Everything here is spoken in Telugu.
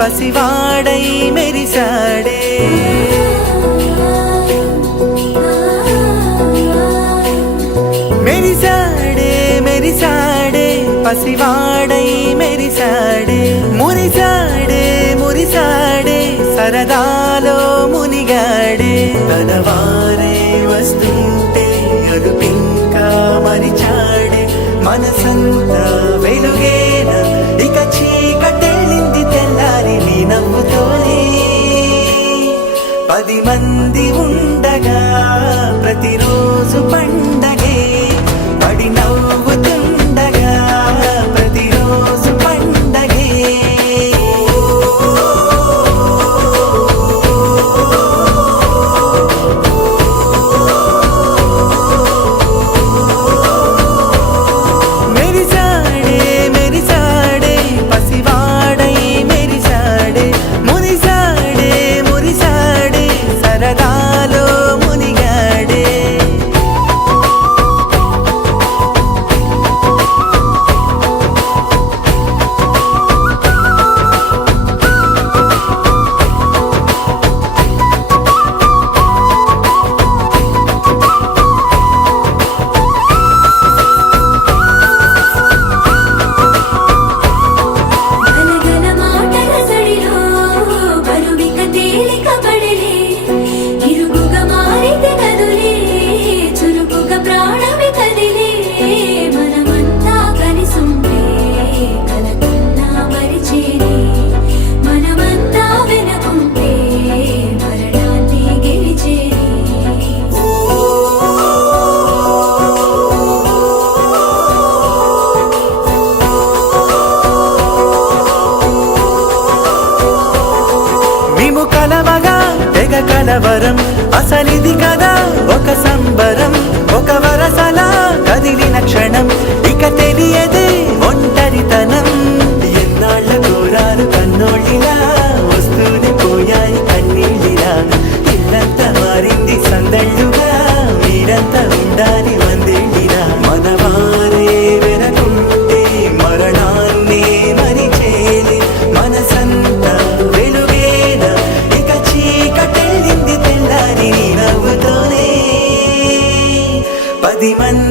పసివాడై మెరిసాడే మెరిసాడే మెరిసాడే పసివాడై మెరిసాడే మురిసాడే మురిసాడే సరదాలో మునిగాడే తన వారే వస్తుంటే అదుపింకా మరిచాడే మనసంతా వెలుగేన ఇక చీకటెళ్ళింది తెల్లారి నీ నవ్వుతోనే 10 మంది ఉండగా ప్రతిరోజు పండగే పడి నవ్వుతుండగా ప్రతిరోజు పండగే మెరిసాడే మెరిసాడే పసివాడై మెరిసాడే మురిసాడే మురిసాడే సరదాలో మునిగాడే గలగల మాటల సడిలో బరువిక తేలిక పడలే ఇరుగుగా మారితే కదులే చురుకుగా ప్రాణమి కదిలే మనమంతా కలిసుంటే కలకన్నా మరిచేనే మనమంతా వెనకుంటే మరణాన్ని గెలిచేనే మేము కలవగా తెగ కలవరం అసలిది కదా ఒక సంబరం ఒక వరసలా కదిలిన క్షణం ఇక తెలియదే ఒంటరితనం ఎన్నాళ్ళ కోరారు కన్నోళ్ళిలా వస్తూనే పోయాయి కన్నీళ్ళిలా ఇల్లంతా మారింది సందళ్ళుగా మీరంతా ఉండాలి వందేళ్ళిలా మనవారే వెనకుంటే మరణాన్ని మరిచేలి మనసంతా వెలుగేన ఇక చీకటెళ్ళింది తెల్లారి నీ నవ్వుతోనే 10 మంది